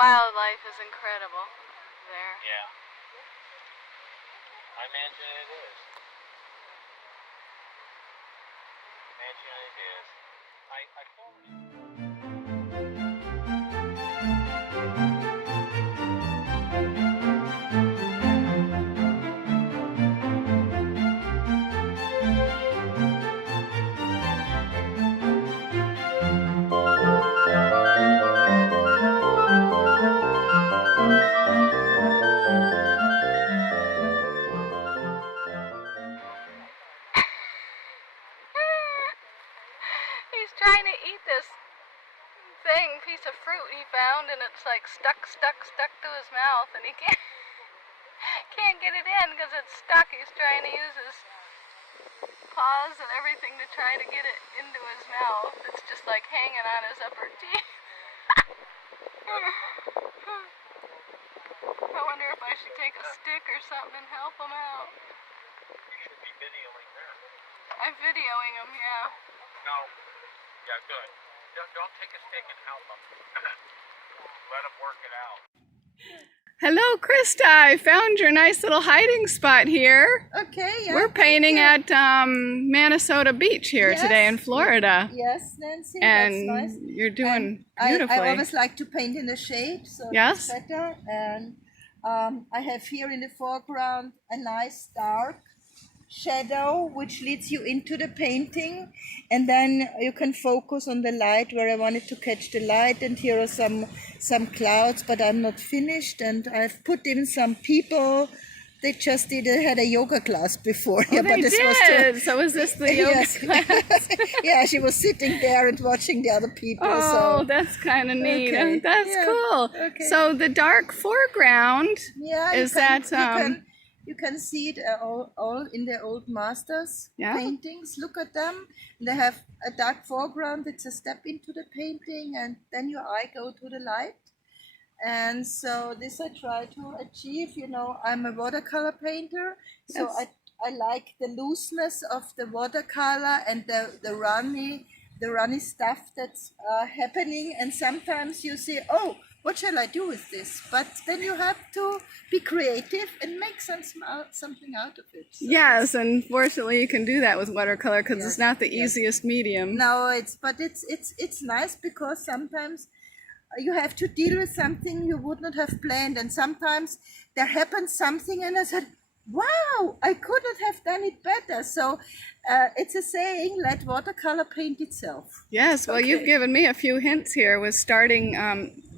wildlife is incredible there. Yeah. I imagine it is. Imagine it is. I forwarded. He's trying to eat this piece of fruit he found, and it's like stuck to his mouth, and he can't get it in because it's stuck. He's trying to use his paws and everything to try to get it into his mouth. It's just like hanging on his upper teeth. I wonder if I should take a stick or something and help him out. You should be videoing them. I'm videoing him, yeah. No. Yeah, good. Don't take a stick and help them. Let them work it out. Hello, Christa. I found your nice little hiding spot here. Okay, yeah. We're painting at Manasota Beach here today in Florida. Yes, Nancy, And that's nice. you're doing And beautifully. I always like to paint in the shade, so Yes. it's better. And I have here in the foreground a nice dark shadow which leads you into the painting, and then you can focus on the light where I wanted to catch the light. And here are some clouds, but I'm not finished, and I've put in some people. They had a yoga class before. Oh, they did. So is this the yoga class? Yeah, she was sitting there and watching the other people. Oh, so. that's kind of neat. Okay. That's Yeah. cool. Okay. So the dark foreground, Yeah, is that you can see it all in the old masters paintings. Look at them. They have a dark foreground. It's a step into the painting, and then your eye go to the light. And so this I try to achieve. You know, I'm a watercolor painter, so Yes. I like the looseness of the watercolor and the runny stuff that's happening. And sometimes you say, oh, what shall I do with this? But then you have to be creative and make something out of it. So yes, and fortunately you can do that with watercolor because it's Yes, not the yes. easiest medium. No, it's nice because sometimes you have to deal with something you would not have planned, and sometimes there happens something and I said, wow, I couldn't have done it better. So it's a saying, let watercolor paint itself. Yes, well, you've given me a few hints here with starting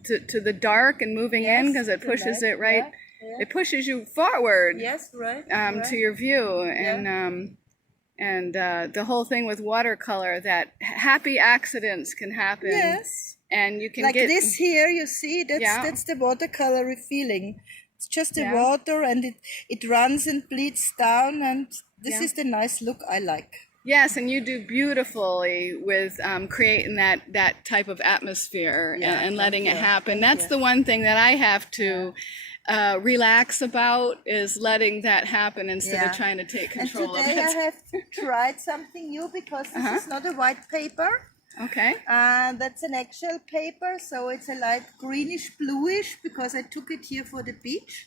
to the dark and moving in, because it pushes it right. Yeah. It pushes you forward. Yes, right. To your view, Yeah. and the whole thing with watercolor, that happy accidents can happen. Yes. And you can Like get this here, you see, that's the watercolor feeling. It's just the water, and it runs and bleeds down, and this is the nice look I like. Yes, and you do beautifully with creating that type of atmosphere and letting it happen. That's the one thing that I have to relax about, is letting that happen instead of trying to take control and today of it. I have tried something new because this is not a white paper. Okay. That's an eggshell paper, so it's a light greenish bluish because I took it here for the beach.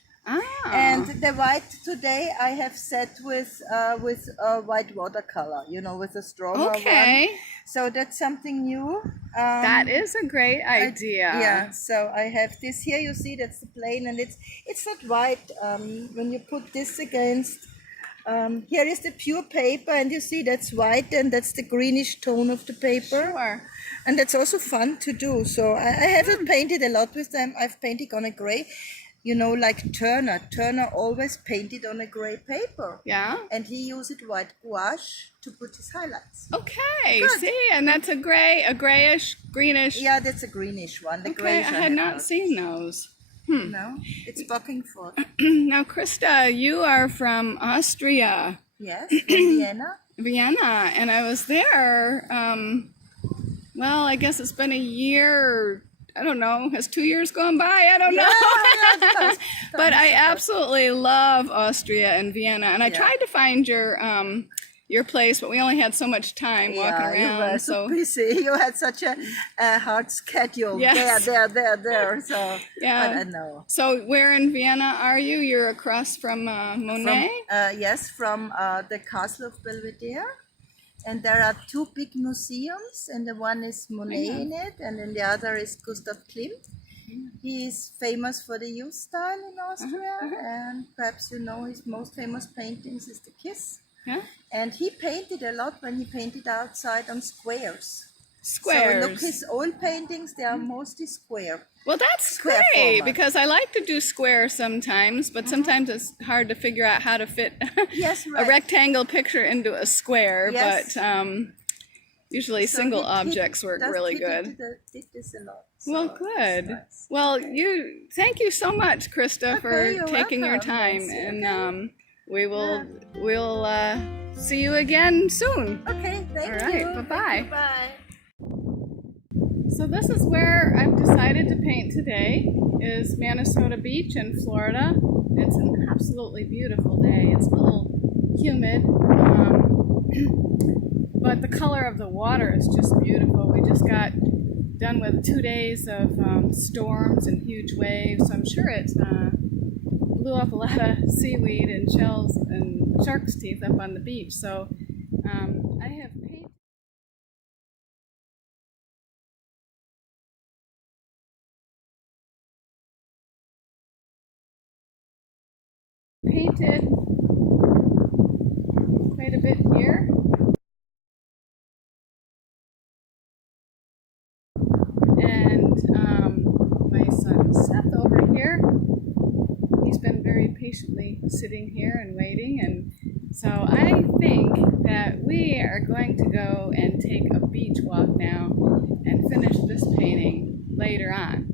And the white today I have set with white watercolor, you know, with a stronger one. So that's something new. That is a great idea. Yeah. So I have this here. You see, that's the plain, and it's not white. When you put this against, here is the pure paper, and you see that's white, and that's the greenish tone of the paper. Sure. And that's also fun to do. So I haven't painted a lot with them. I've painted on a gray. You know, like Turner. Turner always painted on a gray paper. Yeah. And he used white gouache to put his highlights. Okay. Good. See, and that's a grayish, greenish. Yeah, that's a greenish one. The Okay, grayish I had not seen those. No, it's Bockingford. Now, Christa, you are from Austria. Yes, from Vienna, and I was there. Well, I guess it's been a year. I don't know. Has 2 years gone by? I don't know. But I absolutely love Austria and Vienna, and I tried to find your your place, but we only had so much time walking You around. were so busy. You had such a hard schedule. Yes. There. So Yeah. I know. So where in Vienna are you? You're across from Monet? Yes, from the Castle of Belvedere. And there are two big museums, and the one is Monet in it, and then the other is Gustav Klimt. He is famous for the youth style in Austria, and perhaps you know his most famous paintings is the Kiss. Yeah. And he painted a lot when he painted outside on squares. Squares. So look, his old paintings, they are mostly square. Well, that's Square great, format. because I like to do square sometimes, but sometimes it's hard to figure out how to fit Yes, a right. rectangle picture into a square, Yes. but usually So single he objects work really good. Did this a lot. Well, so good. it's nice. Well, thank you so much, Krista, for you're taking your welcome, time, Nancy, and we'll see you again soon. Okay, thank All right, you. bye-bye. Bye. So this is where I've decided to paint today, is Manasota Beach in Florida. It's an absolutely beautiful day. It's a little humid, but the color of the water is just beautiful. We just got done with 2 days of storms and huge waves, so I'm sure it blew up a lot of seaweed and shells and shark's teeth up on the beach. So I have painted quite a bit here. And my son Seth over here, he's been very patiently sitting here and waiting, and so I think that we are going to go and take a beach walk now and finish this painting later on.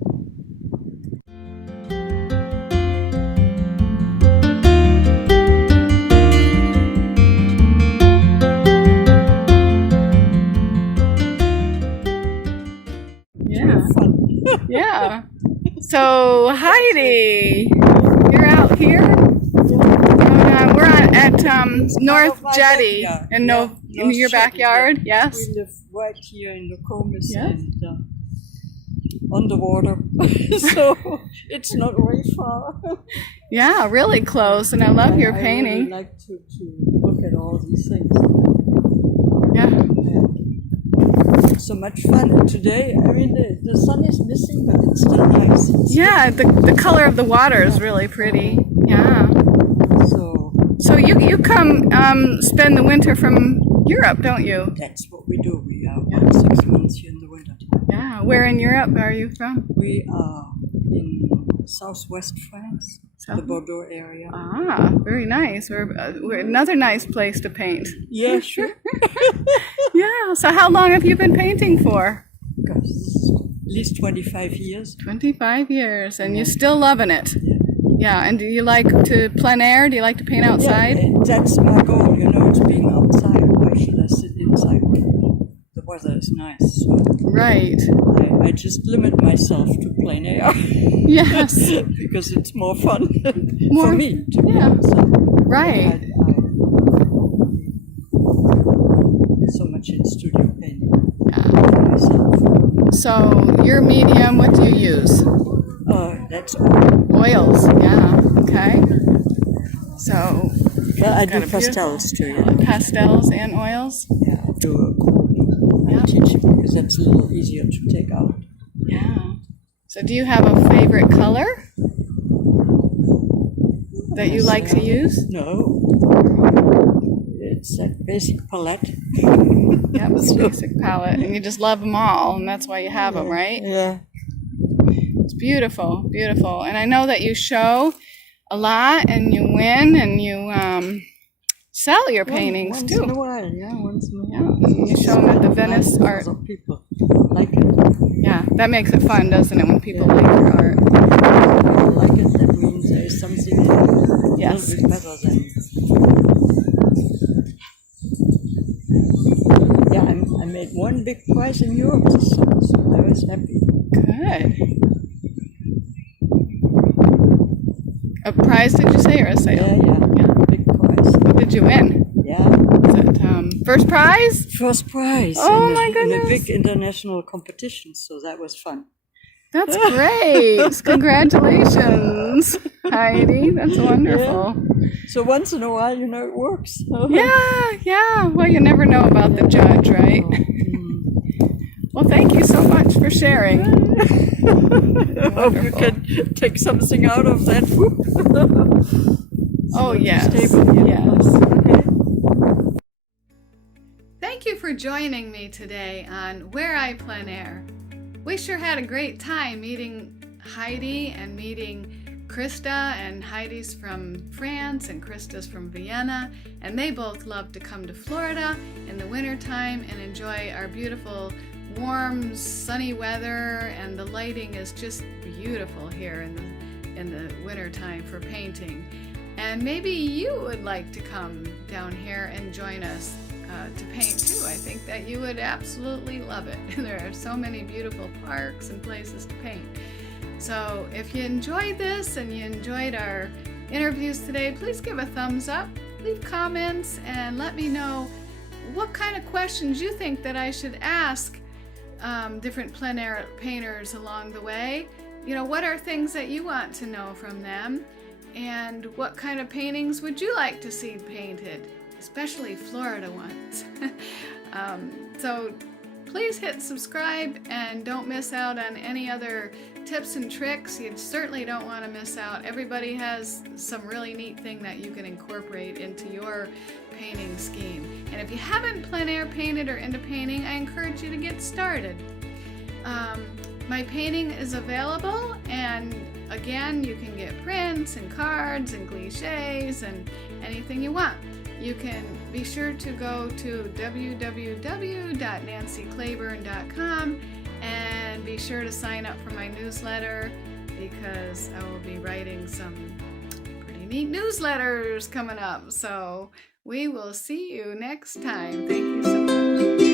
Yeah. Yeah. So Heidi, you're out here. We're at North Jetty in your backyard. Yes. We live right here in the Comus Yes. and on the water, so it's not very far. Yeah, really close, and I love your I painting. really like to look at all these things. Yeah. So much fun. And today, I mean, the sun is missing, but it's still nice. Yeah, the color of the water is really pretty. Yeah. So you come spend the winter from Europe, don't you? That's what we do. We are about 6 months here in the winter time. Yeah. Where in Europe are you from? We are in southwest France, the Bordeaux area. Ah, very nice. We're another nice place to paint. Yeah, sure. Yeah. So how long have you been painting for? Gosh, at least 25 years. 25 years, and you're still loving it. Yeah. And do you like to plein aire? Do you like to paint outside? Yeah, that's my goal, it's being outside. Why should I sit inside when the weather is nice? So Right. I just limit myself to plein air. Yes. Because it's more fun More- for me to be yeah. outside. Right. So much in studio painting Yeah. for myself. So your medium, what do you use? That's all. Oils. Yeah. Okay. So Well, I Got do a pastels too. pastels and oils. Yeah, I do a cool. I teach it because that's a little easier to take out. Yeah. So do you have a favorite color that you like to use? No. It's a basic palette. Yeah, it's a basic palette, and you just love them all, and that's why you have them, right? Yeah. It's beautiful, beautiful. And I know that you show a lot, and you win, and you sell your paintings once too. in a while, once in a Yeah, while. you show them at the Venice Art. Other people like it. Yeah, that makes it fun, doesn't it, when people like your art? People like it, that means there is something a Yes. little bit better than. Yeah, I made one big prize in Europe this summer, so I was happy. Good. A prize, did you say, or a sale? Yeah, big prize. What did you win? Yeah, Was it First prize? First prize Oh in, my in a goodness. big international competition, so that was fun. That's great. Congratulations, Heidi. That's wonderful. So once in a while, you know, it works. Yeah. Well, you never know about the judge, right? Well, thank you so much for sharing. I hope you can take something out of that. Oh, yes. Stable. Yes. Okay. Thank you for joining me today on Where I Plein Aire. We sure had a great time meeting Heidi and meeting Christa, and Heidi's from France and Christa's from Vienna, and they both love to come to Florida in the wintertime and enjoy our beautiful warm sunny weather, and the lighting is just beautiful here in the wintertime for painting. And maybe you would like to come down here and join us to paint too. I think that you would absolutely love it. There are so many beautiful parks and places to paint. So if you enjoyed this and you enjoyed our interviews today, please give a thumbs up, leave comments, and let me know what kind of questions you think that I should ask different plein air painters along the way. You know, what are things that you want to know from them, and what kind of paintings would you like to see painted, especially Florida ones. So please hit subscribe and don't miss out on any other tips and tricks. You certainly don't want to miss out. Everybody has some really neat thing that you can incorporate into your painting scheme. And if you haven't plein air painted or into painting, I encourage you to get started. My painting is available, and again, you can get prints and cards and cliches and anything you want. You can be sure to go to www.nancyclayburn.com and be sure to sign up for my newsletter, because I will be writing some pretty neat newsletters coming up. So we will see you next time. Thank you so much.